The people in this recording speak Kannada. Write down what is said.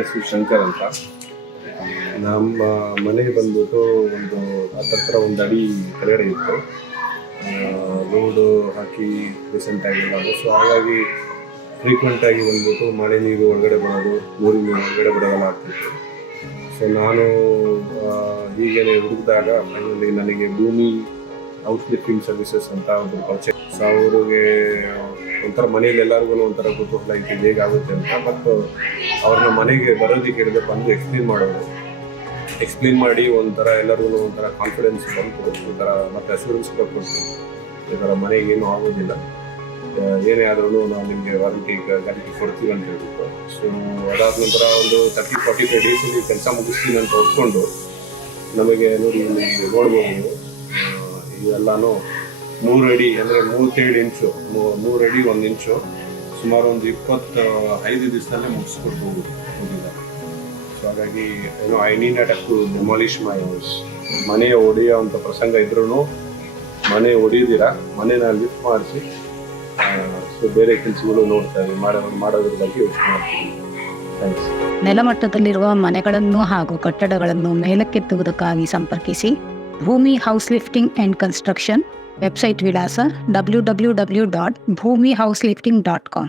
ಹೆಸರು ಶಂಕರ್ ಅಂತ. ನಮ್ಮ ಮನೆಗೆ ಬಂದ್ಬಿಟ್ಟು ಒಂದು ಹತ್ರ ಒಂದು ಅಡಿ ಕೆಳಗಡೆ ಇತ್ತು. ರೋಡು ಹಾಕಿ ರೀಸೆಂಟಾಗಿಲ್ಲ. ಸೊ ಹಾಗಾಗಿ ಫ್ರೀಕ್ವೆಂಟಾಗಿ ಬಂದ್ಬಿಟ್ಟು ಮಳೆ ನೀರು ಒಳಗಡೆ ಬರೋದು, ಊರಿನ ಒಳಗಡೆ ಬರೋದೆಲ್ಲ ಆಗ್ತಿತ್ತು. ಸೊ ನಾನು ಹೀಗೇನೆ ಹುಡುಕಿದಾಗ ಫೈನಲಿ ನನಗೆ ಭೂಮಿ ಹೌಸ್ ಲಿಫ್ಟಿಂಗ್ ಸರ್ವಿಸಸ್ ಅಂತ ಒಬ್ಬರು ಪರಿಚಯ. ಸೊ ಅವ್ರಿಗೆ ಒಂಥರ ಮನೇಲಿ ಎಲ್ಲರಿಗೂ ಒಂಥರ ಕುತೂಹಲ ಇತ್ತು ಹೇಗಾಗುತ್ತೆ ಅಂತ. ಮತ್ತು ಅವ್ರನ್ನ ಮನೆಗೆ ಬರೋದಕ್ಕೆ ಹೇಳಿದ್ರೆ ಬಂದು ಎಕ್ಸ್ಪ್ಲೇನ್ ಮಾಡಿ ಒಂಥರ ಎಲ್ಲರಿಗೂ ಒಂಥರ ಕಾನ್ಫಿಡೆನ್ಸ್ ಬಂತು, ಒಂಥರ ಮತ್ತು ಅಶ್ಯೂರೆನ್ಸ್ ಕೊಟ್ಟು ಈ ಥರ ಮನೆಗೇನು ಆಗೋದಿಲ್ಲ, ಏನೇ ಆದ್ರೂ ನಾವು ನಿಮಗೆ ವಾರಂಟಿ ಗ್ಯಾರಂಟಿ ಕೊಡ್ತೀವಿ ಅಂತ ಹೇಳ್ಬಿಟ್ಟು. ಸೊ ಅದಾದ ನಂತರ ಒಂದು 30-45 ಡೇಸಲ್ಲಿ ಕೆಲಸ ಮುಗಿಸ್ತೀನಿ ಅಂತ ಹೊತ್ಕೊಂಡು ನಮಗೆ ನೋಡಿ ನೋಡ್ಬೋದು ಇವೆಲ್ಲನೂ 3 ಅಡಿ ಅಂದರೆ 37 ಇಂಚು, 3 ಅಡಿ 1 ಇಂಚು, ಸುಮಾರು ಒಂದು 25 ದಿವಸದಲ್ಲೇ ಮುಗಿಸ್ಕೊಟ್ಟು ಹೋಗಿದ್ದಾರೆ. ಸೊ ಹಾಗಾಗಿ I need to demolish my house. ಮನೆ ಹೊಡೆಯೋ ಅಂಥ ಪ್ರಸಂಗ ಇದ್ರೂ ಮನೆ ಹೊಡೆಯೋದಿರ ಮನೆನ ಲಿಫ್ಟ್ ಮಾಡಿಸಿ ಸೊ ಬೇರೆ ಕೆಲಸಗಳು ನೋಡ್ತಾ ಇದ್ದೀವಿ, ಮಾಡೋದ್ರ ಬಗ್ಗೆ ಯೋಚನೆ ಮಾಡ್ತೀವಿ. ಥ್ಯಾಂಕ್ಸ್. ನೆಲಮಟ್ಟದಲ್ಲಿರುವ ಮನೆಗಳನ್ನು ಹಾಗೂ ಕಟ್ಟಡಗಳನ್ನು ಮೇಲಕ್ಕೆತ್ತುವುದಕ್ಕಾಗಿ ಸಂಪರ್ಕಿಸಿ. ಭೂಮಿ house lifting and construction. Website ವಿಳಾಸ www.bhumihouselifting.com.